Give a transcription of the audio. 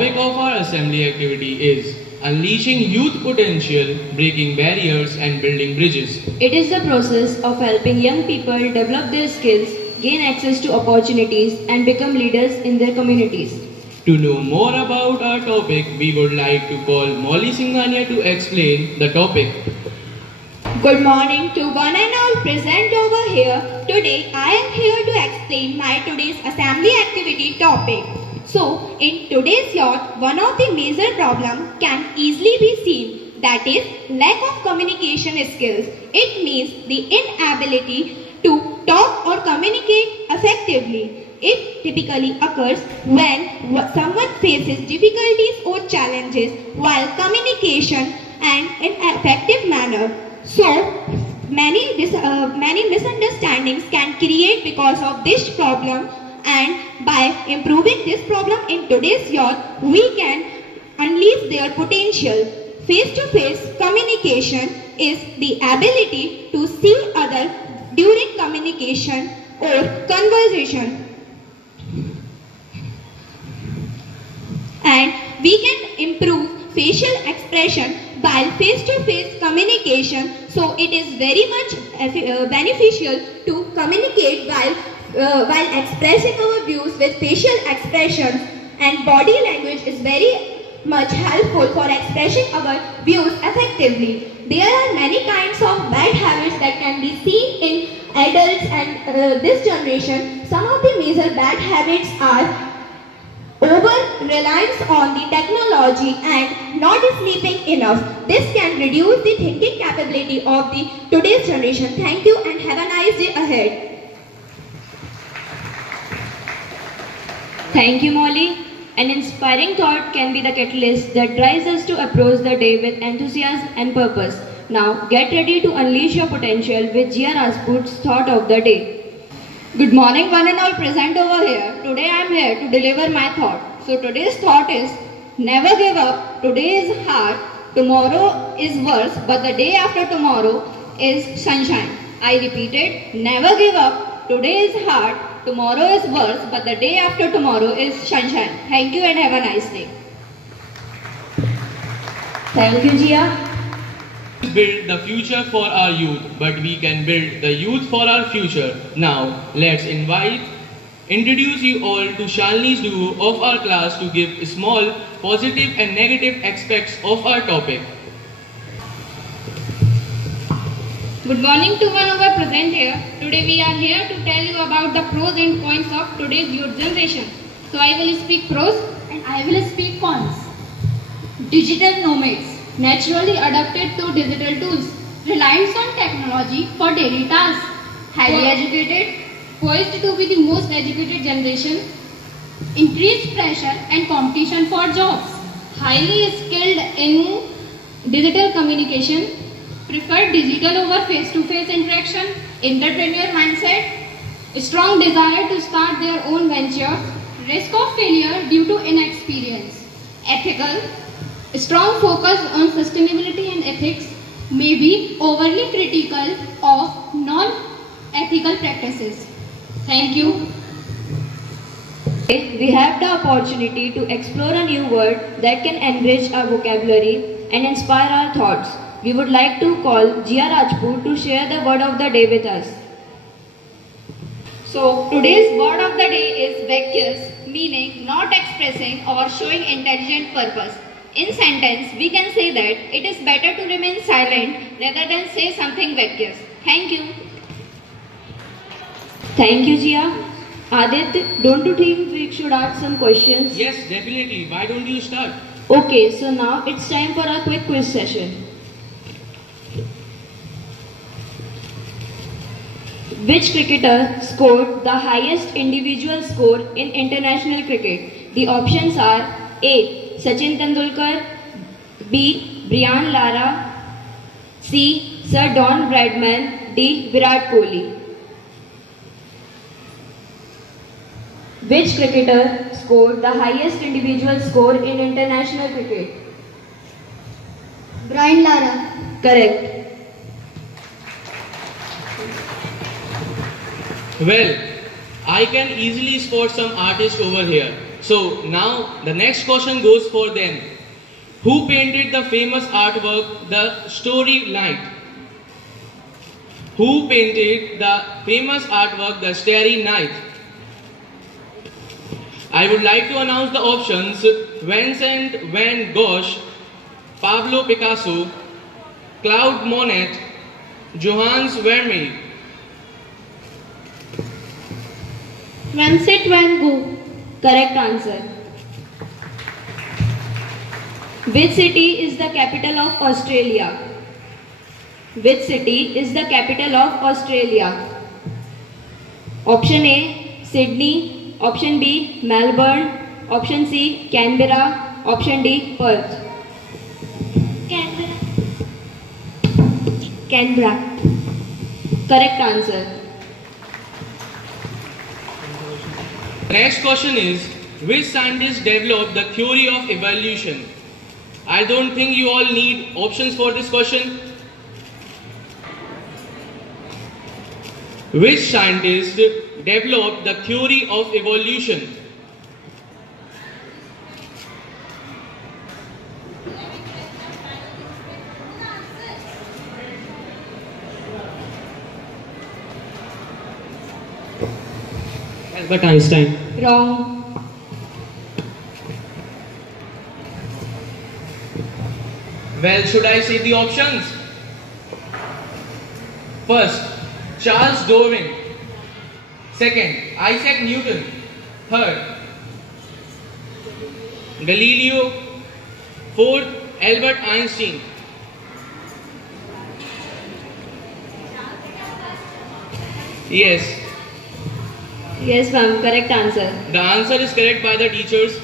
topic of our assembly activity is Unleashing Youth Potential, Breaking Barriers and Building Bridges. It is the process of helping young people develop their skills, gain access to opportunities and become leaders in their communities. To know more about our topic, we would like to call Molly Singhania to explain the topic. Good morning to one and all present over here. Today I am here to explain my today's assembly activity topic. So, in today's youth, one of the major problems can easily be seen, that is lack of communication skills. It means the inability to talk or communicate effectively. It typically occurs when someone faces difficulties or challenges while communication and in an effective manner. So, many misunderstandings can create because of this problem, and by improving this problem in today's youth, we can unleash their potential. Face-to-face communication is the ability to see others during communication or conversation. And we can improve facial expression while face-to-face communication. So it is very much beneficial to communicate while expressing our views with facial expressions, and body language is very much helpful for expressing our views effectively. There are many kinds of bad habits that can be seen in adults and this generation. Some of the major bad habits are over-reliance on the technology and not sleeping enough. This can reduce the thinking capability of the today's generation. Thank you and have a nice day ahead. Thank you, Molly. An inspiring thought can be the catalyst that drives us to approach the day with enthusiasm and purpose. Now, get ready to unleash your potential with Jia Rajput's thought of the day. Good morning, one and all present over here. Today I am here to deliver my thought. So today's thought is, never give up. Today is hard, tomorrow is worse, but the day after tomorrow is sunshine. I repeat it, never give up. Today is hard, tomorrow is worse, but the day after tomorrow is sunshine. Thank you and have a nice day. Thank you, Jia. Build the future for our youth, but we can build the youth for our future. Now, let's introduce you all to Shalini's duo of our class to give small positive and negative aspects of our topic. Good morning to one of our present here. Today we are here to tell you about the pros and cons of today's youth generation. So I will speak pros and I will speak cons. Digital nomads, naturally adapted to digital tools, reliance on technology for daily tasks, highly educated, poised to be the most educated generation, increased pressure and competition for jobs, highly skilled in digital communication, prefer digital over face-to-face interaction, entrepreneur mindset, strong desire to start their own venture, risk of failure due to inexperience, ethical, strong focus on sustainability and ethics, may be overly critical of non-ethical practices. Thank you. We have the opportunity to explore a new word that can enrich our vocabulary and inspire our thoughts. We would like to call Jia Rajput to share the word of the day with us. So today's word of the day is vacuous, meaning not expressing or showing intelligent purpose. In sentence, we can say that it is better to remain silent rather than say something vacuous. Thank you. Thank you, Jia. Adit, don't you think we should ask some questions? Yes, definitely. Why don't you start? Okay, so now it's time for a quick quiz session. Which cricketer scored the highest individual score in international cricket? The options are A. Sachin Tendulkar, B. Brian Lara, C. Sir Don Bradman, D. Virat Kohli. Which cricketer scored the highest individual score in international cricket? Brian Lara. Correct. Well, I can easily spot some artists over here. So now the next question goes for them. Who painted the famous artwork, The Starry Night? Who painted the famous artwork, The Starry Night? I would like to announce the options: Vincent van Gogh, Pablo Picasso, Claude Monet, Johannes Vermeer. Vincent van Gogh. Correct answer. Which city is the capital of Australia? Which city is the capital of Australia? Option A, Sydney. Option B, Melbourne. Option C, Canberra. Option D, Perth. Canberra. Canberra. Correct answer. Next question is, which scientist developed the theory of evolution? I don't think you all need options for this question. Which scientist developed the theory of evolution? Albert Einstein. Wrong. Well, should I say the options? First, Charles Darwin. Second, Isaac Newton. Third, Galileo. Fourth, Albert Einstein. Yes, Yes, ma'am. Correct answer. the answer is correct by the teachers.